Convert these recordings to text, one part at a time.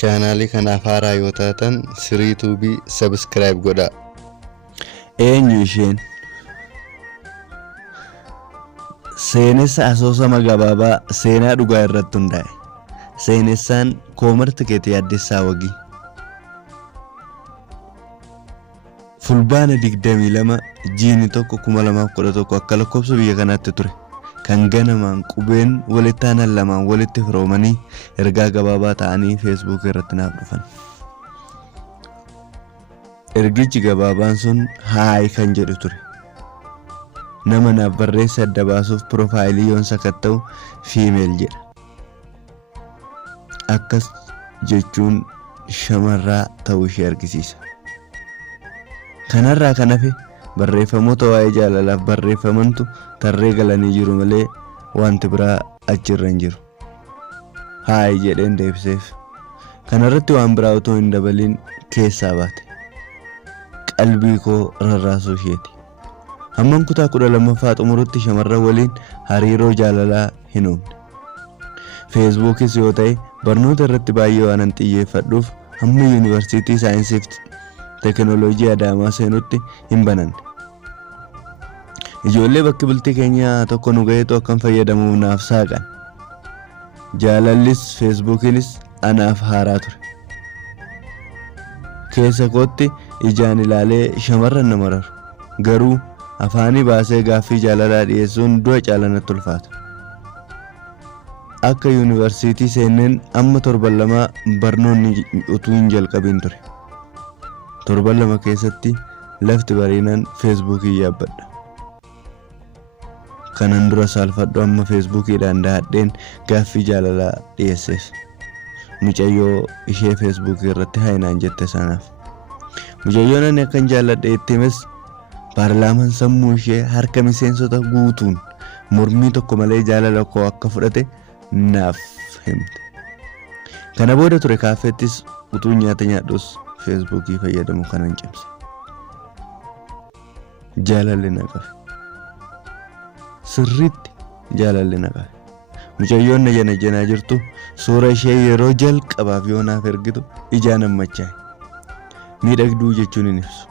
chaanaalii kanaaf haaraa yoo taatan Sirrii Tuubii subscribe godhaa. Eenyu isheen? Seenessa asoosama gabaabaa seenaa dhugaa irratti hundaa'e. Seenessaan Koomar Tikeetii Addessaa Wagii. Fulbaana 22 jiini 2011 akka lakkoofsa biyya kanaatti ture. Kan ganamaan qubeen walitti aanan lamaan walitti firoomanii ergaa gabaabaa ta'anii Facebook irratti naaf dhufan. Ergichi gabaabaan sun haay kan jedhu ture. Nama naaf barreessa adda baasuuf profaayilii yoon sakatta'u female jedha. Akkas jechuun shamarraa ta'uu ishee argisiisa. Kanarraa kan hafe barreeffamoota waa'ee jaalalaaf barreeffamantu tarree galanii jiru malee wanti biraa achirra hin jiru. Haay jedheen deebiseef. Kanarratti waan biraa otoo hin dabaliin keessaa baate. Qalbii koo rarraasuu isheeti. Hamman kutaa 12ffaa xumurutti shamarran waliin hariiroo jaalalaa hin uumne. Feesbuukis yoo ta'e barnoota irratti baay'ee waan xiyyeeffadhuuf hamma yuunivarsiitii saayinsii fi teekinooloojii Adaamaa seenutti hin bananne. Ijoollee bakki bultii keenyaa tokko nu ga'eetu akkam fayyadamuuf naaf saaqan. Jaalallis Feesbuukiinis anaaf haaraa ture. Keessa kootti ijaan ilaalee shamarran nama raru. Garuu afaanii baasee gaaffii jaalalaa dhiyeessuun du'a caalanatti ulfaata. Akka yuunivarsiitii seenneen amma torban lama barnoonni utuu hin jalqabin ture. Torban lama keessatti lafti bariinaan Feesbuukii yaabbadha. Kanan dura saalfadhu amma Feesbuukiidhaan daadheen gaaffii jaalalaa dhiyeesseef. Mucayyoo ishee Feesbuukii irratti haayinaan jette sanaaf. Mucayyoon ani akkan jaalladhe itti himes paarlaamaan sammuu ishee harka miseensota guutuun mormii tokko malee jaalala koo akka fudhate naaf himte. Kana booda ture kaafeettis utuu nyaata nyaadhus Feesbuukii fayyadamu kanan cimse. Jaalalli na qabe. Sirriitti jaalalli na qabe. Mucayyoon na janaa jirtu suura ishee yeroo jalqabaaf yoo naaf ergitu ijaan ammachaa'e. Miidhagduu jechuun hin ibsu.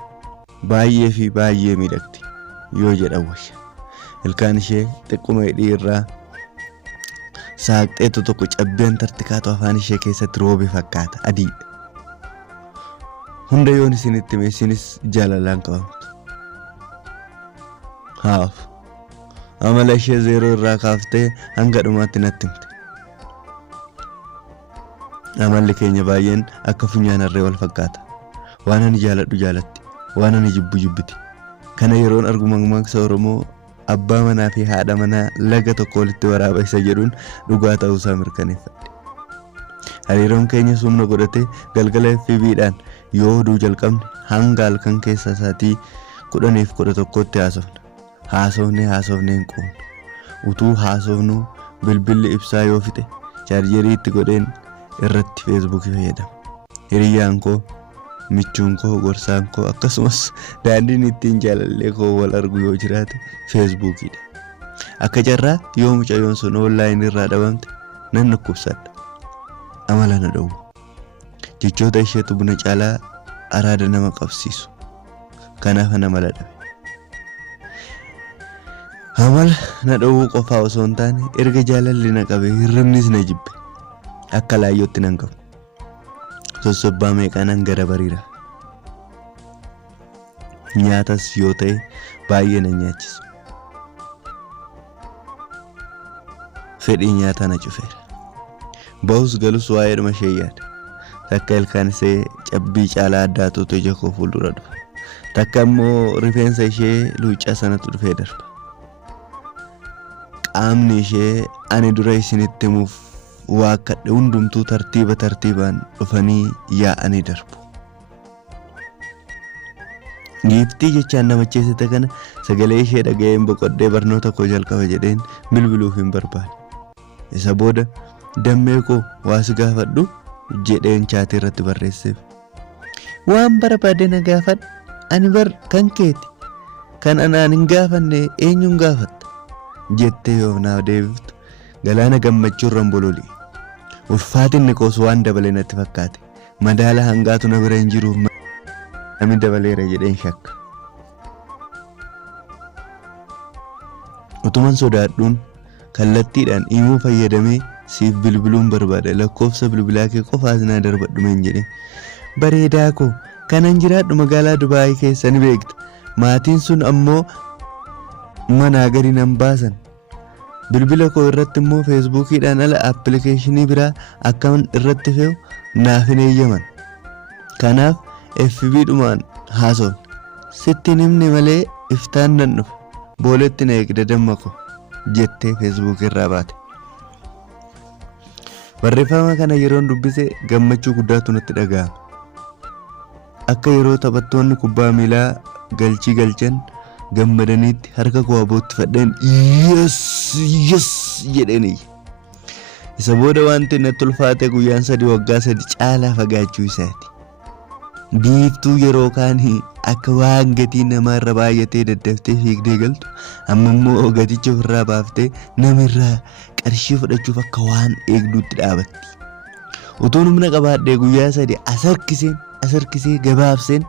Baay'ee fi baay'ee miidhagdi yoo jedhan wayya. Ilkaan ishee xiqquma hidhii irraa saaqxeetu tokko cabbeen tartikaatu afaan ishee keessatti roobe fakkaata adii. Hunda yoon isinitti hime isinis jaalalaan qabamtu. Haaf. Amala ishee zeeroo irraa kaaftee hanga dhumaatti natti himte. Amalli keenya baay'een akka funyaan harree wal fakkaata. Waan ani jaaladhu jaalatti. Waan ani jibbu jibbiti. Kana yeroon argu mammaaksa Oromoo abbaa manaa fi haadha manaa laga tokko walitti waraaba isa jedhuun dhugaa ta'uusaa mirkaneeffadhe. Hariiroon keenya sumna godhatee galgala FB'dhaan yoo oduu jalqabne hanga halkan keessa isaatii 10-11tti haasofna. Haasofnee hin quufnu. Utuu haasofnuu bilbilli ibsaa yoo fixe chaarjerii itti godheen irratti Feesbuukii fayyadama. Hiriyyaan koo, michuun koo, gorsaan koo akkasumas daandiin ittiin jaalallee koo wal argu yoo jiraate Feesbuukiidha. Akka carraa yoo mucayyoon sun onlaayinii irraa dhabamte nan dhukkubsadha. Amala na dhowwu. Jechoota isheetu buna caalaa araada nama qabsiisu. Kanaaf amala dhabe. Amala na dhowwuu qofaa osoo hin taane erga jaalalli na qabe hirribnis na jibbe. Akka laayyootti nan qabu. Sossobbaa meeqaanan gara bariira. Nyaatas yoo ta'e baay'ee na nyaachisu. Fedhii nyaataa na cufeera. Bahus galus waa'ee dhuma ishee yaada. Takka ilkaan ishee cabbii caalaa addaatuutu ija koo fuuldura dhufa. Takka immoo rifeensa ishee luuccaa sanatu dhufee darba. Qaamni ishee ani dura isinitti himuuf waakkadhe hundumtuu tartiibaan dhufanii yaa'anii darbu. Giiftii jechaan namacheessite kana sagalee ishee dhaga'een boqodhee barnoota koo jalqaba jedheen bilbiluuf hin barbaade. Isa booda dammee koo waasi gaafadhu jedheen chaatii irratti barreesseef. Waan barbaade na gaafadhu ani bar kan keeti. Kan anaan hin gaafanne eenyuun gaafatta jettee yoo naaf deebiftu galaana gammachuurraan bololi. ulfaatinni koos waan dabalee natti fakkaate. Madaala hangaatu na bira hin jiruuf namni dabaleera jedheen shakka. Utuman sodaadhuun kallattiidhaan immoo fayyadamee siif bilbiluun barbaada. Lakkoofsa bilbilaa kee qofaas naa darbadhumeen jedhe. Bareedaa koo kanan jiraadhu magaalaa Dubaayii keessa ni beekta. Maatiin sun ammoo manaa gadi nan baasan. Bilbila koo irratti immoo feesbuukiidhaan ala appilikeeshinii biraa akkan irratti fe'u naaf hin eeyyaman. Kanaaf FB dhumaan haasoon sitti himne malee iftaan nan dhufa. Booletti na eegda damma koo jettee feesbuuk irraa baate. Barreeffama kana yeroon dubbise gammachuu guddaatu natti dhaga'ama. Akka yeroo taphattoonni kubbaa miilaa galchii galchan gammadaniitti harka koo abootti fadheen yes jedhanii. Isa booda wanti natti ulfaate guyyaan 3 waggaa 3 caalaa fagaachuu isaati. Biiftuu yeroo kaanii akka waan gatii namarra baay'atee daddaftee fiigdee galtu amma immoo gaticha ofirraa baaftee namirraa qarshii fudhachuuf akka waan eegduutti dhaabatti. Utuun humna qabaadhee guyyaa 3 asarkisee gabaabseen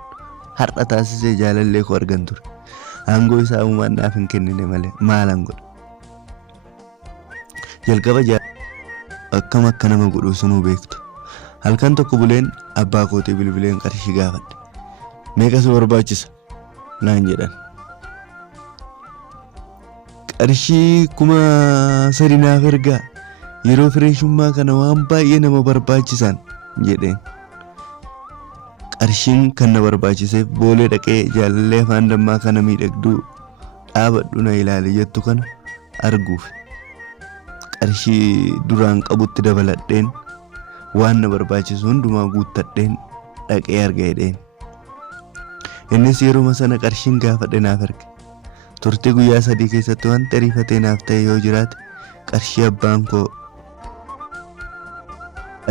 har'a taasisee jaalallee koo argan ture. Aangoo isaa uumaan naaf hin kennine malee maalan godha. Jalqaba akkam akka nama godhu sunuu beektu. Halkan tokko buleen abbaa kootii bilbileen qarshii gaafadhe. Meeqa si barbaachisa naan jedhan. Qarshii 3,000 naaf ergaa. Yeroo fireeshummaa kana waan baay'ee nama barbaachisan jedheen. Qarshiin kan na barbaachiseef boolee dhaqee jaalallee afaan dammaa kana miidhagduu dhaabadhu na ilaali jettu kana arguuf. Qarshii duraan qabutti dabaladheen waan na barbaachisu hundumaa guuttadheen dhaqee arga jedheen. Innis yeruma sana qarshiin gaafadhe naaf erge. Turtii guyyaa 3 keessatti wanta ariifatee naaf ta'e yoo jiraate qarshii abbaan koo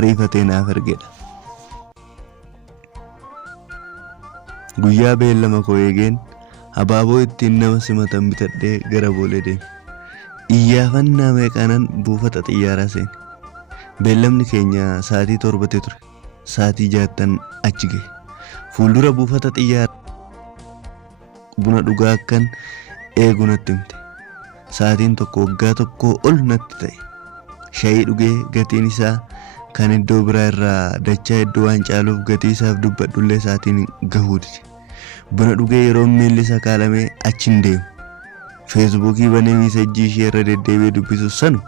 ariifatee naaf ergedha. Guyyaa beellama koo eegeen abaaboo ittiin nama simatan bitadhee gara boolee deeme. Iyyaafannaa meeqaanan buufata xiyyaaraa seene. Beellamni keenya sa'aatii 7 ture. Sa'aatii 6 achi ga'e. Fuuldura buufata xiyyaaraa buna dhugaa akkan eegu natti himte. Sa'aatiin tokko waggaa tokkoo ol natti ta'e. Shaayii dhugee gatiin isaa kan iddoo biraa irraa dachaa iddoo waan caaluuf gatii isaaf dubbadhullee sa'aatiin gahuu dide. Buna dhugee yeroo miilli isaa kaalamee achiin deemu. Feesbuukii banee miisajjii ishee irra deddeebi'ee dubbisu sanu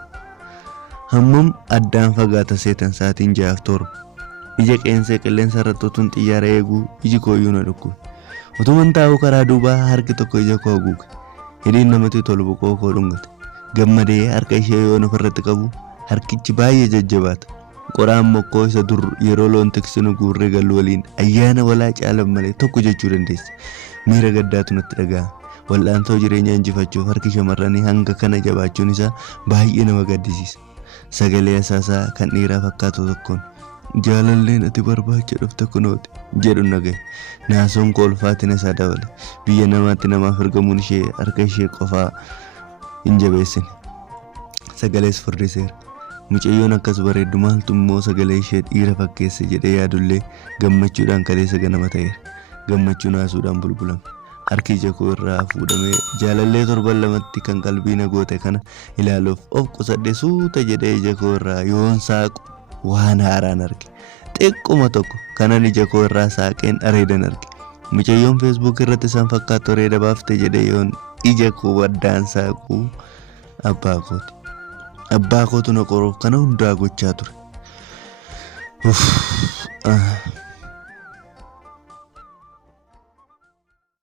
hammam addaan fagaata seetan sa'aatiin 6:07. Ija qeensee qilleensa irratti utuun xiyyaara eeguu iji kooyyuu na dhukkube. Utuman taa'uu karaa duubaa harki tokko ija koo haguuge. Hidhiin namatti tolu boqoo koo dhungate. Gammadee harka ishee yoon ofirratti qabu harkichi baay'ee jajjabaata. Qoraan mokkoo isa dur yeroo loon tiksinu guurree galuu waliin ayyaana walaa caalan malee tokko jechuu dandeessa. Miira gaddaatu natti dhaga'ama. Wal'aantoo jireenyaa injifachuuf harki shamarranii hanga kana jabaachuun isaa baay'ee nama gaddisiisa. Sagalee asaasaa kan dhiiraa fakkaatu tokkoon jaalalleen ati barbaacha dhufte kunooti jedhu nagaye. Naasoon koo ulfaatina isaa dabale. Biyya namaatti namaaf ergamuun ishee harka ishee qofaa hin jabeessine. Sagalees furdiseera. Mucayyoon akkas bareeddu maaltu immoo sagalee ishee dhiira fakkeesse jedhee yaadullee gammachuudhaan kaleessa ganama ta'eera. Gammachuun haasuudhaan bulbulame. Harki ija koo irraa fuudhamee jaalallee 7 kan qalbii na goote kana ilaaluuf of qusadhe suuta jedhee ija koo irraa yoon saaqu waan haaraan arge. Xiqquma tokko kanan ija koo irraa saaqeen areedan arge. Mucayyoon feesbuuk irratti isaan fakkaatu areeda baafte jedhee yoon ija koo waddaan saaqu abbaa kooti. Abbaa kootu na qoruuf kana hundaa gochaa ture.